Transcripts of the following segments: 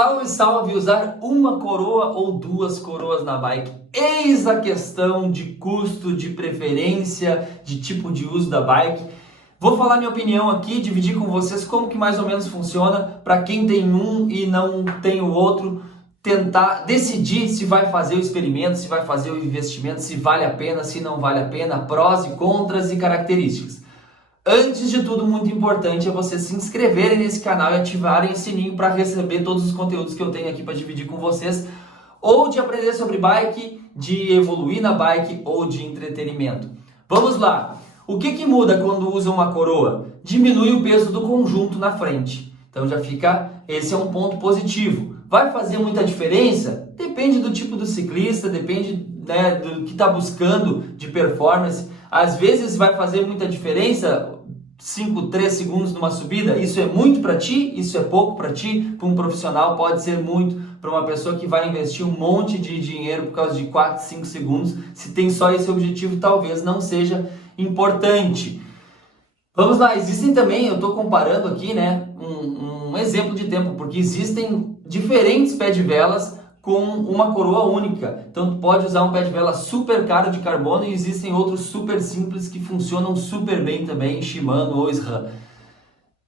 Salve, salve! Usar uma coroa ou duas coroas na bike? Eis a questão de custo, de preferência, de tipo de uso da bike. Vou falar minha opinião aqui, dividir com vocês como que mais ou menos funciona para quem tem um e não tem o outro, tentar decidir se vai fazer o experimento, se vai fazer o investimento, se vale a pena, se não vale a pena, prós e contras e características. Antes de tudo, muito importante é vocês se inscreverem nesse canal e ativarem o sininho para receber todos os conteúdos que eu tenho aqui para dividir com vocês, ou de aprender sobre bike, de evoluir na bike ou de entretenimento. Vamos lá! O que muda quando usa uma coroa? Diminui o peso do conjunto na frente. Então já fica, esse é um ponto positivo. Vai fazer muita diferença? Depende do tipo do ciclista, depende, né, do que está buscando de performance. Às vezes vai fazer muita diferença 3 segundos numa subida. Isso é muito para ti, isso é pouco para ti. Para um profissional pode ser muito. Para uma pessoa que vai investir um monte de dinheiro por causa de 4, 5 segundos, se tem só esse objetivo, talvez não seja importante. Vamos lá, existem também, eu estou comparando aqui, né, um exemplo de tempo, porque existem diferentes pé de velas com uma coroa única. Então tu pode usar um pé de vela super caro de carbono e existem outros super simples que funcionam super bem também, Shimano ou SRAM.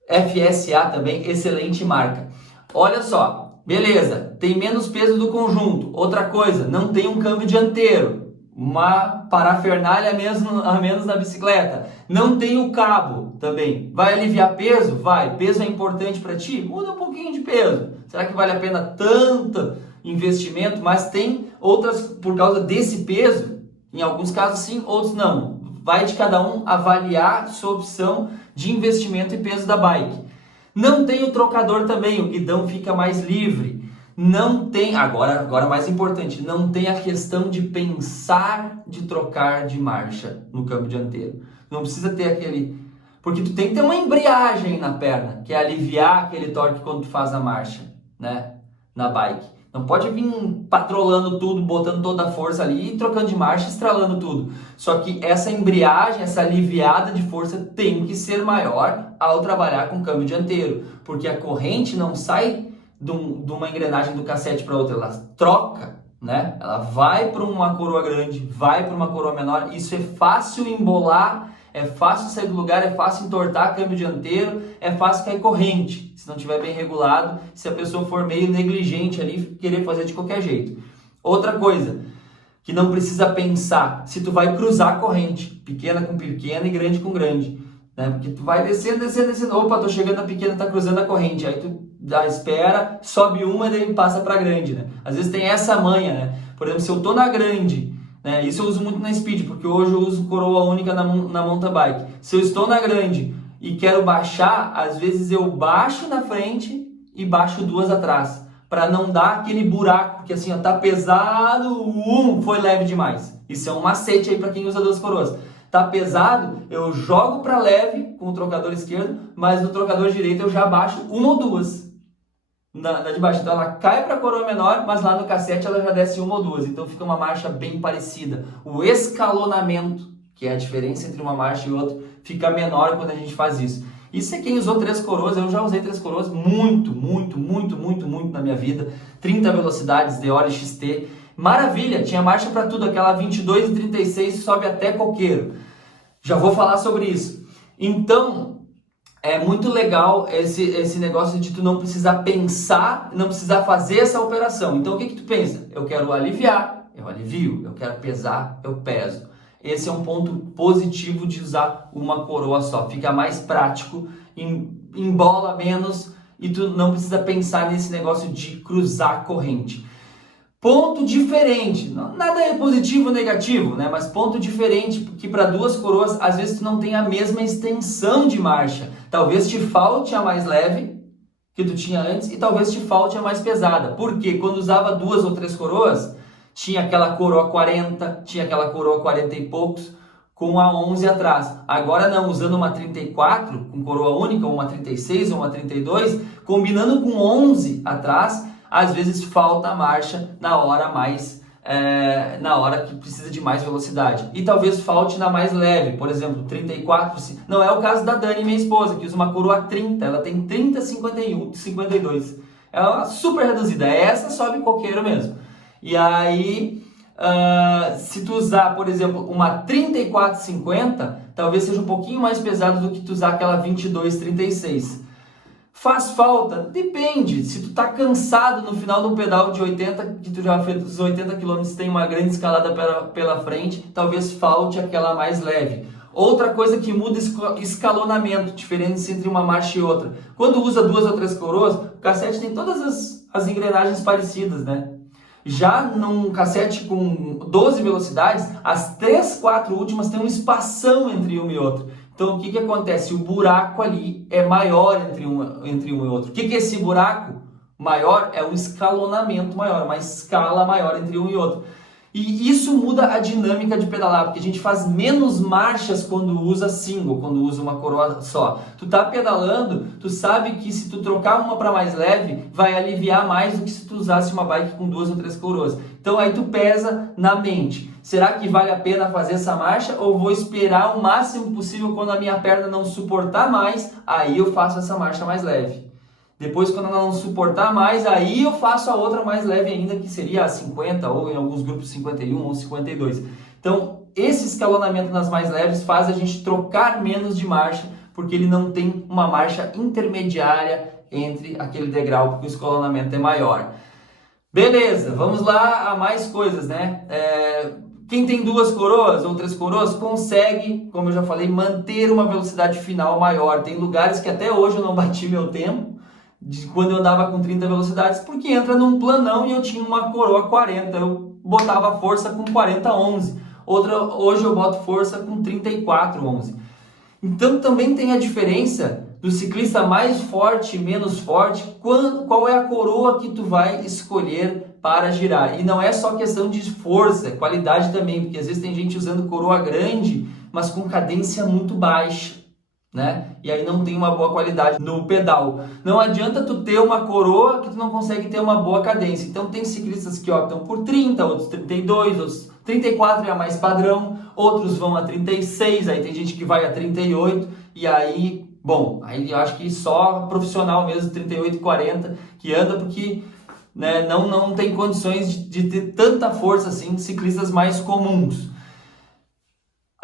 FSA também, excelente marca. Olha só, beleza, tem menos peso do conjunto. Outra coisa, não tem um câmbio dianteiro, uma parafernália a menos na bicicleta. Não tem o cabo também. Vai aliviar peso? Vai. Peso é importante para ti? Muda um pouquinho de peso. Será que vale a pena tanto investimento? Mas tem outras, por causa desse peso, em alguns casos sim, outros não. Vai de cada um avaliar sua opção de investimento e peso da bike. Não tem o trocador também, o guidão fica mais livre. Não tem, agora mais importante, não tem a questão de pensar de trocar de marcha no câmbio dianteiro. Não precisa ter aquele... Porque tu tem que ter uma embreagem na perna, que é aliviar aquele torque quando tu faz a marcha, né, na bike. Não pode vir patrolando tudo, botando toda a força ali e trocando de marcha, estralando tudo. Só que essa embreagem, essa aliviada de força tem que ser maior ao trabalhar com câmbio dianteiro. Porque a corrente não sai de uma engrenagem do cassete para outra, ela troca, né? Ela vai para uma coroa grande, vai para uma coroa menor. Isso é fácil embolar, é fácil sair do lugar, é fácil entortar câmbio dianteiro, é fácil cair corrente, se não estiver bem regulado, se a pessoa for meio negligente ali, querer fazer de qualquer jeito. Outra coisa, que não precisa pensar, se tu vai cruzar a corrente, pequena com pequena e grande com grande, né? Porque tu vai descendo, opa, tô chegando na pequena, tá cruzando a corrente, aí tu dá espera, sobe uma e daí passa para grande, né? Às vezes tem essa manha, né? Por exemplo, se eu tô na grande, né? Isso eu uso muito na Speed, porque hoje eu uso coroa única na mountain bike. Se eu estou na grande e quero baixar, às vezes eu baixo na frente e baixo duas atrás, para não dar aquele buraco, porque assim, ó, tá pesado, foi leve demais. Isso é um macete aí para quem usa duas coroas. Tá pesado, eu jogo para leve com o trocador esquerdo, mas no trocador direito eu já baixo uma ou duas na de baixo. Então ela cai para a coroa menor, mas lá no cassete ela já desce uma ou duas. Então fica uma marcha bem parecida. O escalonamento, que é a diferença entre uma marcha e outra, fica menor quando a gente faz isso. Isso é quem usou 3 coroas. Eu já usei 3 coroas muito na minha vida. 30 velocidades, Deore XT. Maravilha, tinha marcha para tudo, aquela 22 e 36 sobe até coqueiro. Já vou falar sobre isso. Então, é muito legal esse negócio de tu não precisar pensar, não precisar fazer essa operação. Então, o que tu pensa? Eu quero aliviar, eu alivio. Eu quero pesar, eu peso. Esse é um ponto positivo de usar uma coroa só. Fica mais prático, embola menos e tu não precisa pensar nesse negócio de cruzar a corrente. Ponto diferente, nada é positivo ou negativo, né? Mas ponto diferente, porque para duas coroas, às vezes tu não tem a mesma extensão de marcha. Talvez te falte a mais leve, que tu tinha antes, e talvez te falte a mais pesada. Porque quando usava 2 ou 3 coroas, tinha aquela coroa 40, tinha aquela coroa 40 e poucos, com a 11 atrás. Agora não, usando uma 34, com coroa única, ou uma 36 ou uma 32, combinando com 11 atrás, às vezes falta a marcha na hora na hora que precisa de mais velocidade. E talvez falte na mais leve, por exemplo, 34. Não é o caso da Dani, minha esposa, que usa uma coroa 30, ela tem 30, 51, 52. É uma super reduzida, essa sobe coqueiro mesmo. E aí, se tu usar, por exemplo, uma 34,50, talvez seja um pouquinho mais pesado do que tu usar aquela 22,36. Faz falta? Depende. Se tu tá cansado no final do pedal de 80, que tu já fez os 80 km, tem uma grande escalada pela frente, talvez falte aquela mais leve. Outra coisa que muda é escalonamento, diferença entre uma marcha e outra. Quando usa 2 ou 3 coroas, o cassete tem todas as engrenagens parecidas, né? Já num cassete com 12 velocidades, as 3, 4 últimas têm um espação entre uma e outra. Então, o que acontece? O buraco ali é maior entre um e outro. O que é esse buraco maior? É um escalonamento maior, uma escala maior entre um e outro. E isso muda a dinâmica de pedalar, porque a gente faz menos marchas quando usa single, quando usa uma coroa só. Tu tá pedalando, tu sabe que se tu trocar uma para mais leve, vai aliviar mais do que se tu usasse uma bike com 2 ou 3 coroas. Então aí tu pesa na mente. Será que vale a pena fazer essa marcha ou vou esperar o máximo possível quando a minha perna não suportar mais, aí eu faço essa marcha mais leve. Depois, quando ela não suportar mais, aí eu faço a outra mais leve ainda, que seria a 50, ou em alguns grupos 51 ou 52. Então, esse escalonamento nas mais leves faz a gente trocar menos de marcha, porque ele não tem uma marcha intermediária entre aquele degrau, porque o escalonamento é maior. Beleza, vamos lá a mais coisas, né? Quem tem 2 coroas ou 3 coroas consegue, como eu já falei, manter uma velocidade final maior. Tem lugares que até hoje eu não bati meu tempo, de quando eu andava com 30 velocidades, porque entra num planão e eu tinha uma coroa 40, eu botava força com 40,11. Hoje eu boto força com 34,11. Então também tem a diferença do ciclista mais forte e menos forte, qual é a coroa que tu vai escolher para girar. E não é só questão de força, é qualidade também, porque às vezes tem gente usando coroa grande, mas com cadência muito baixa, né? E aí não tem uma boa qualidade no pedal. Não adianta tu ter uma coroa que tu não consegue ter uma boa cadência. Então tem ciclistas que optam por 30, outros 32, outros 34 é a mais padrão, outros vão a 36, aí tem gente que vai a 38, e aí, bom, aí eu acho que só profissional mesmo, 38 e 40, que anda porque, né, não tem condições de ter tanta força assim de ciclistas mais comuns.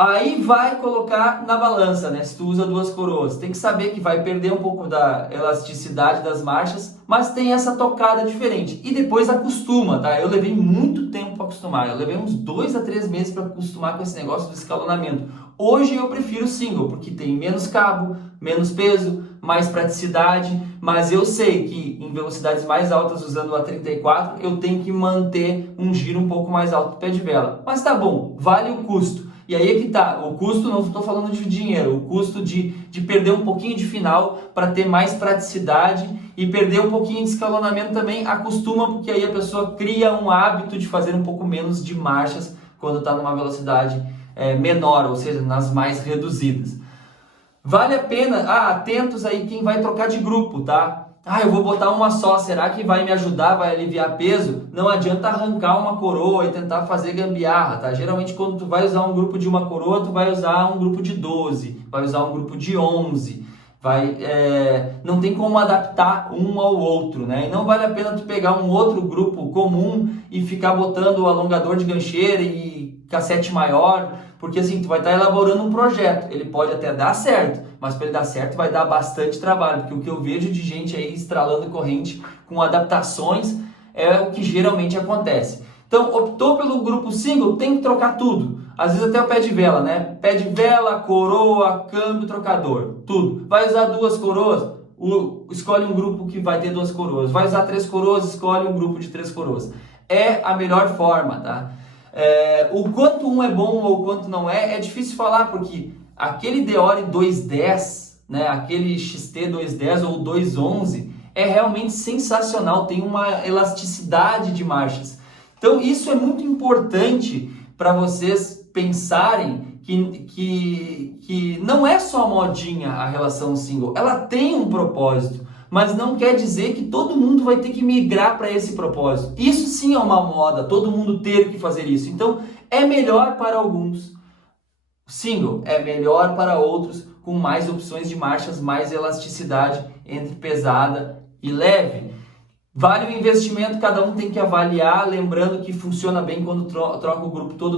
Aí vai colocar na balança, né? Se tu usa 2 coroas, tem que saber que vai perder um pouco da elasticidade das marchas, mas tem essa tocada diferente. E depois acostuma, tá? Eu levei muito tempo para acostumar. Eu levei uns 2 a 3 meses para acostumar com esse negócio do escalonamento. Hoje eu prefiro single, porque tem menos cabo, menos peso, mais praticidade, mas eu sei que em velocidades mais altas, usando a 34, eu tenho que manter um giro um pouco mais alto do pé de vela. Mas tá bom, vale o custo. E aí é que tá, o custo, não estou falando de dinheiro, o custo de perder um pouquinho de final para ter mais praticidade e perder um pouquinho de escalonamento também, acostuma, porque aí a pessoa cria um hábito de fazer um pouco menos de marchas quando está numa velocidade menor, ou seja, nas mais reduzidas. Vale a pena, atentos aí quem vai trocar de grupo, tá? Eu vou botar uma só, será que vai me ajudar, vai aliviar peso? Não adianta arrancar uma coroa e tentar fazer gambiarra, tá? Geralmente quando tu vai usar um grupo de uma coroa, tu vai usar um grupo de 12, vai usar um grupo de 11, não tem como adaptar um ao outro, né? E não vale a pena tu pegar um outro grupo comum e ficar botando o alongador de gancheira e cassete maior, porque assim, tu vai estar elaborando um projeto, ele pode até dar certo, mas para ele dar certo vai dar bastante trabalho, porque o que eu vejo de gente aí estralando corrente com adaptações é o que geralmente acontece. Então, optou pelo grupo single, tem que trocar tudo. Às vezes até o pé de vela, né? Pé de vela, coroa, câmbio, trocador, tudo. Vai usar 2 coroas? Escolhe um grupo que vai ter 2 coroas. Vai usar 3 coroas? Escolhe um grupo de 3 coroas. É a melhor forma, tá? O quanto um é bom ou o quanto não é difícil falar, porque aquele Deore 210, né, aquele XT 210 ou 211 é realmente sensacional, tem uma elasticidade de marchas. Então isso é muito importante para vocês pensarem que não é só modinha a relação single, ela tem um propósito. Mas não quer dizer que todo mundo vai ter que migrar para esse propósito. Isso sim é uma moda, todo mundo ter que fazer isso. Então, é melhor para alguns single, é melhor para outros com mais opções de marchas, mais elasticidade entre pesada e leve. Vale o investimento, cada um tem que avaliar, lembrando que funciona bem quando troca o grupo todo